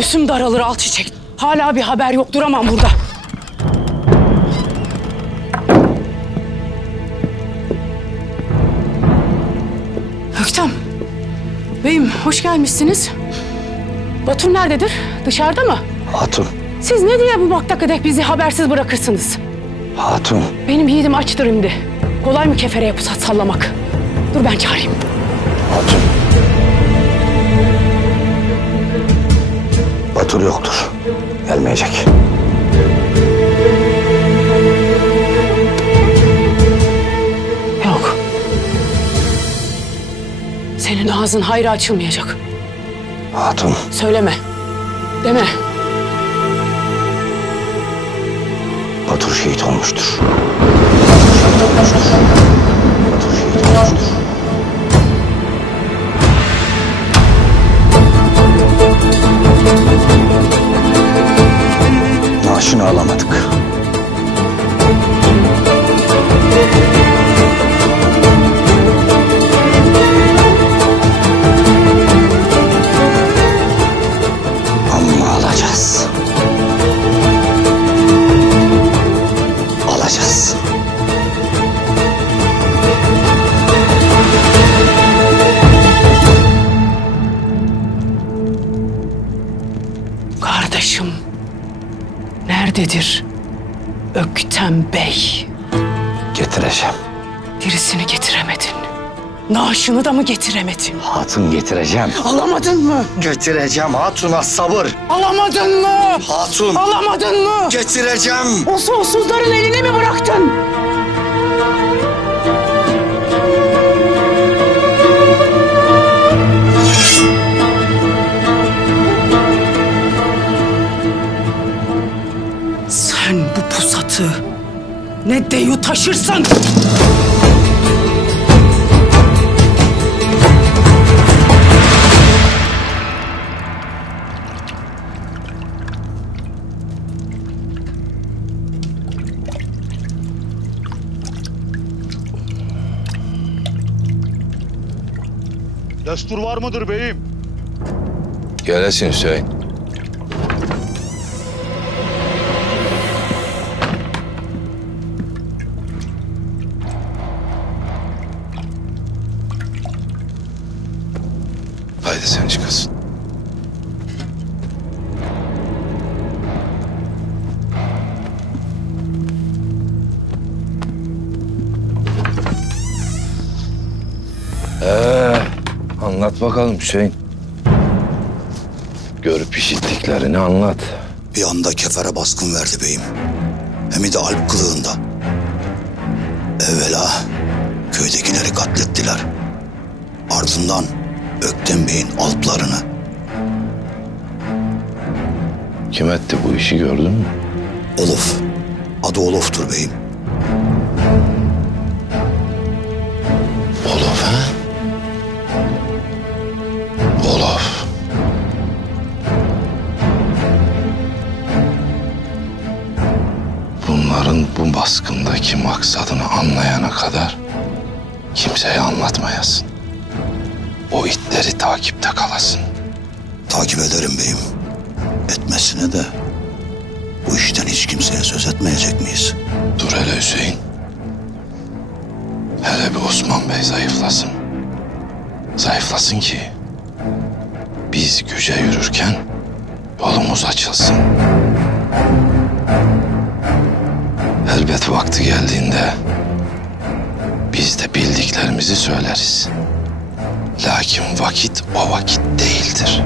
Göğsüm daralır al çiçek. Hala bir haber yok duramam burada. Öktem. Beyim hoş gelmişsiniz. Batur nerededir? Dışarıda mı? Hatun, Siz ne diye bu vakte kadar bizi habersiz bırakırsınız? hatun. Benim yiğidim açtır şimdi. Kolay mı kefereye pusat sallamak? Dur ben çağırayım. Hatun. Batur yoktur. Gelmeyecek. Yok. Senin ağzın hayra açılmayacak. Hatun, Söyleme. Deme. Batur şehit olmuştur. Nerededir? Öktem Bey. Getireceğim. Dirisini getiremedin. Naaşını da mı getiremedin? Hatun getireceğim. Alamadın mı? Getireceğim hatuna sabır. Alamadın mı? Hatun Alamadın mı? getireceğim. O sonsuzların eline mi bıraktın? Pusatı ne deyu taşırsın? Destur var mıdır beyim? Gelesin Hüseyin. Haydi sen çıkasın. Ee, anlat bakalım Hüseyin. Görüp işittiklerini anlat. Bir anda kefere baskın verdi beyim. Hem de Alp kılığında. Evvela köydekileri katlettiler. Ardından Öktem Bey'in alplarını. Kim etti bu işi gördün mü? Olof. Adı Olof'tur beyim. Olof ha? Olof. Bunların bu baskındaki maksadını anlayana kadar kimseye anlatmayasın. O itleri takipte kalasın. Takip ederim beyim. Etmesine de bu işten hiç kimseye söz etmeyecek miyiz? Dur hele Hüseyin. Hele bir Osman Bey zayıflasın. Zayıflasın ki biz güce yürürken yolumuz açılsın. Elbet vakti geldiğinde biz de bildiklerimizi söyleriz. Lakin vakit o vakit değildir.